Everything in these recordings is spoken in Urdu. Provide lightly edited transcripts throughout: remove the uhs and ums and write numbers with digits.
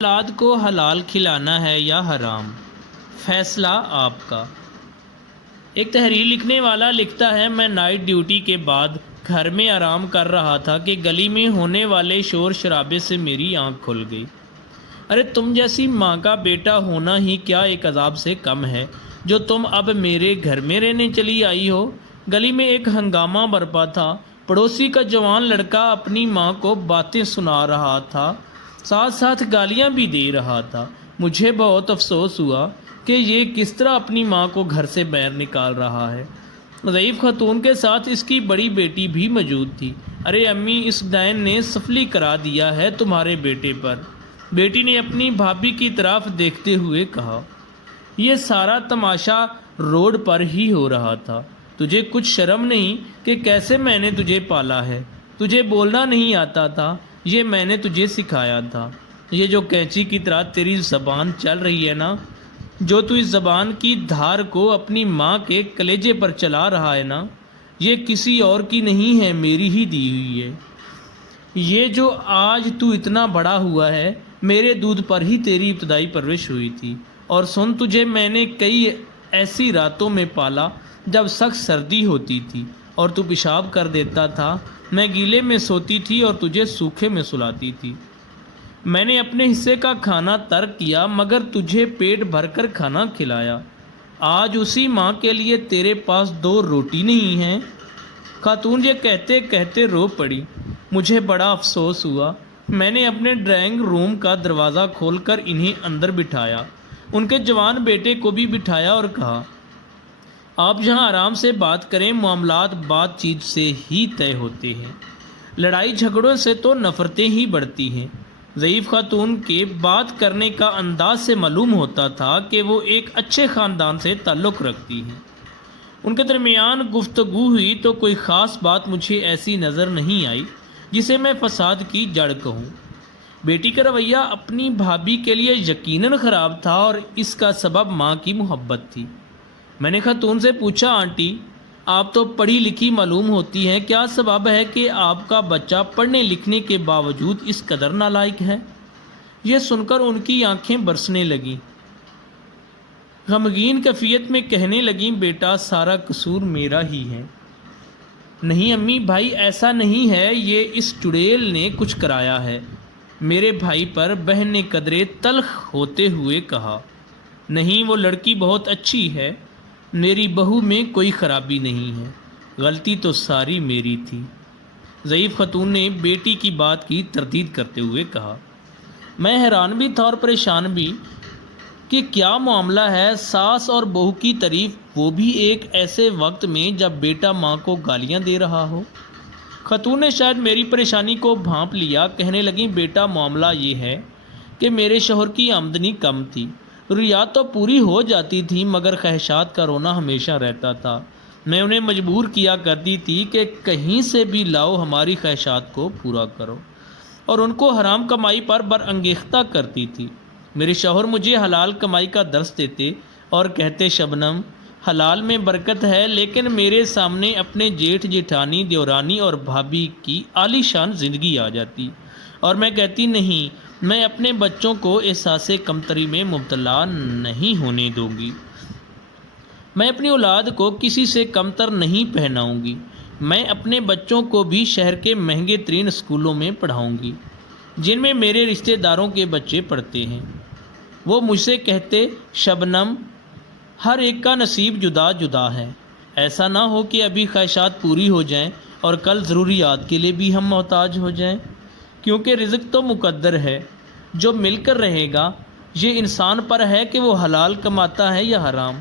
اولاد کو حلال کھلانا ہے یا حرام؟ فیصلہ آپ کا۔ ایک تحریر لکھنے والا لکھتا ہے، میں نائٹ ڈیوٹی کے بعد گھر میں آرام کر رہا تھا کہ گلی میں ہونے والے شور شرابے سے میری آنکھ کھل گئی۔ ارے تم جیسی ماں کا بیٹا ہونا ہی کیا ایک عذاب سے کم ہے جو تم اب میرے گھر میں رہنے چلی آئی ہو۔ گلی میں ایک ہنگامہ برپا تھا۔ پڑوسی کا جوان لڑکا اپنی ماں کو باتیں سنا رہا تھا، ساتھ ساتھ گالیاں بھی دے رہا تھا۔ مجھے بہت افسوس ہوا کہ یہ کس طرح اپنی ماں کو گھر سے باہر نکال رہا ہے۔ ضعیف خاتون کے ساتھ اس کی بڑی بیٹی بھی موجود تھی۔ ارے امی، اس ڈائن نے سفلی کرا دیا ہے تمہارے بیٹے پر، بیٹی نے اپنی بھابھی کی طرف دیکھتے ہوئے کہا۔ یہ سارا تماشا روڈ پر ہی ہو رہا تھا۔ تجھے کچھ شرم نہیں کہ کیسے میں نے تجھے پالا ہے؟ تجھے بولنا نہیں آتا تھا، یہ میں نے تجھے سکھایا تھا۔ یہ جو کینچی کی طرح تیری زبان چل رہی ہے نا، جو تو اس زبان کی دھار کو اپنی ماں کے کلیجے پر چلا رہا ہے نا، یہ کسی اور کی نہیں ہے، میری ہی دی ہوئی ہے۔ یہ جو آج تو اتنا بڑا ہوا ہے، میرے دودھ پر ہی تیری ابتدائی پرورش ہوئی تھی۔ اور سن، تجھے میں نے کئی ایسی راتوں میں پالا جب سخت سردی ہوتی تھی اور تو پیشاب کر دیتا تھا، میں گیلے میں سوتی تھی اور تجھے سوکھے میں سلاتی تھی۔ میں نے اپنے حصے کا کھانا ترک کیا مگر تجھے پیٹ بھر کر کھانا کھلایا۔ آج اسی ماں کے لیے تیرے پاس 2 روٹی نہیں ہیں۔ خاتون یہ کہتے کہتے رو پڑی۔ مجھے بڑا افسوس ہوا۔ میں نے اپنے ڈرائنگ روم کا دروازہ کھول کر انہیں اندر بٹھایا، ان کے جوان بیٹے کو بھی بٹھایا اور کہا، آپ یہاں آرام سے بات کریں، معاملات بات چیت سے ہی طے ہوتے ہیں، لڑائی جھگڑوں سے تو نفرتیں ہی بڑھتی ہیں۔ ضعیف خاتون کے بات کرنے کا انداز سے معلوم ہوتا تھا کہ وہ ایک اچھے خاندان سے تعلق رکھتی ہیں۔ ان کے درمیان گفتگو ہوئی تو کوئی خاص بات مجھے ایسی نظر نہیں آئی جسے میں فساد کی جڑ کہوں۔ بیٹی کا رویہ اپنی بھابھی کے لیے یقیناً خراب تھا اور اس کا سبب ماں کی محبت تھی۔ میں نے خاتون سے پوچھا، آنٹی آپ تو پڑھی لکھی معلوم ہوتی ہیں، کیا سبب ہے کہ آپ کا بچہ پڑھنے لکھنے کے باوجود اس قدر نالائق ہے؟ یہ سن کر ان کی آنکھیں برسنے لگیں۔ غمگین کیفیت میں کہنے لگیں، بیٹا سارا قصور میرا ہی ہے۔ نہیں امی بھائی، ایسا نہیں ہے، یہ اس چڑیل نے کچھ کرایا ہے، میرے بھائی پر بہن نے قدرے تلخ ہوتے ہوئے کہا۔ نہیں، وہ لڑکی بہت اچھی ہے، میری بہو میں کوئی خرابی نہیں ہے، غلطی تو ساری میری تھی۔ ضعیف خاتون نے بیٹی کی بات کی تردید کرتے ہوئے کہا۔ میں حیران بھی تھا اور پریشان بھی کہ کیا معاملہ ہے، ساس اور بہو کی تعریف، وہ بھی ایک ایسے وقت میں جب بیٹا ماں کو گالیاں دے رہا ہو۔ خاتون نے شاید میری پریشانی کو بھانپ لیا، کہنے لگیں، بیٹا معاملہ یہ ہے کہ میرے شوہر کی آمدنی کم تھی، ضروریات تو پوری ہو جاتی تھیں مگر خواہشات کا رونا ہمیشہ رہتا تھا۔ میں انہیں مجبور کیا کرتی تھی کہ کہیں سے بھی لاؤ، ہماری خواہشات کو پورا کرو، اور ان کو حرام کمائی پر برانگیختہ کرتی تھی۔ میرے شوہر مجھے حلال کمائی کا درس دیتے اور کہتے، شبنم حلال میں برکت ہے، لیکن میرے سامنے اپنے جیٹھ جیٹھانی دیورانی اور بھابھی کی عالی شان زندگی آ جاتی اور میں کہتی، نہیں، میں اپنے بچوں کو احساس کمتری میں مبتلا نہیں ہونے دوں گی، میں اپنی اولاد کو کسی سے کمتر نہیں پہناؤں گی، میں اپنے بچوں کو بھی شہر کے مہنگے ترین اسکولوں میں پڑھاؤں گی جن میں میرے رشتہ داروں کے بچے پڑھتے ہیں۔ وہ مجھ سے کہتے، شبنم ہر ایک کا نصیب جدا جدا ہے، ایسا نہ ہو کہ ابھی خواہشات پوری ہو جائیں اور کل ضروریات کے لیے بھی ہم محتاج ہو جائیں، کیونکہ رزق تو مقدر ہے، جو مل کر رہے گا، یہ انسان پر ہے کہ وہ حلال کماتا ہے یا حرام۔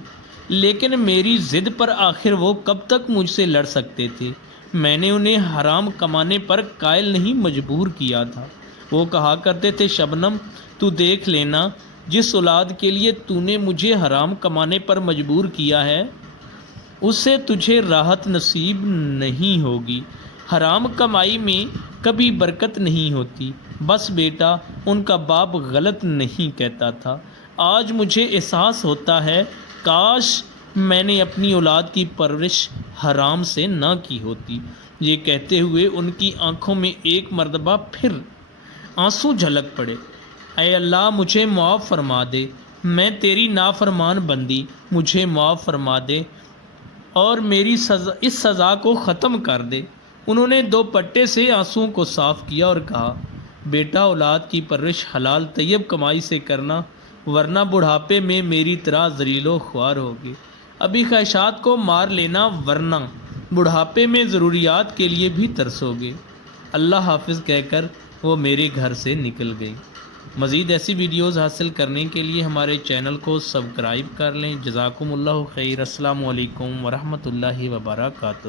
لیکن میری ضد پر آخر وہ کب تک مجھ سے لڑ سکتے تھے؟ میں نے انہیں حرام کمانے پر قائل نہیں، مجبور کیا تھا۔ وہ کہا کرتے تھے، شبنم تو دیکھ لینا، جس اولاد کے لیے تو نے مجھے حرام کمانے پر مجبور کیا ہے، اس سے تجھے راحت نصیب نہیں ہوگی۔ حرام کمائی میں کبھی برکت نہیں ہوتی۔ بس بیٹا، ان کا باپ غلط نہیں کہتا تھا۔ آج مجھے احساس ہوتا ہے، کاش میں نے اپنی اولاد کی پرورش حرام سے نہ کی ہوتی۔ یہ کہتے ہوئے ان کی آنکھوں میں ایک مرتبہ پھر آنسو جھلک پڑے۔ اے اللہ مجھے معاف فرما دے، میں تیری نافرمان بندی، مجھے معاف فرما دے اور میری اس سزا کو ختم کر دے۔ انہوں نے دوپٹے سے آنسوؤں کو صاف کیا اور کہا، بیٹا اولاد کی پرورش حلال طیب کمائی سے کرنا، ورنہ بڑھاپے میں میری طرح ذلیل و خوار ہوگے۔ ابھی خواہشات کو مار لینا، ورنہ بڑھاپے میں ضروریات کے لیے بھی ترسو گے۔ اللہ حافظ کہہ کر وہ میرے گھر سے نکل گئی۔ مزید ایسی ویڈیوز حاصل کرنے کے لیے ہمارے چینل کو سبسکرائب کر لیں۔ جزاکم اللہ خیر۔ السلام علیکم ورحمۃ اللہ وبرکاتہ۔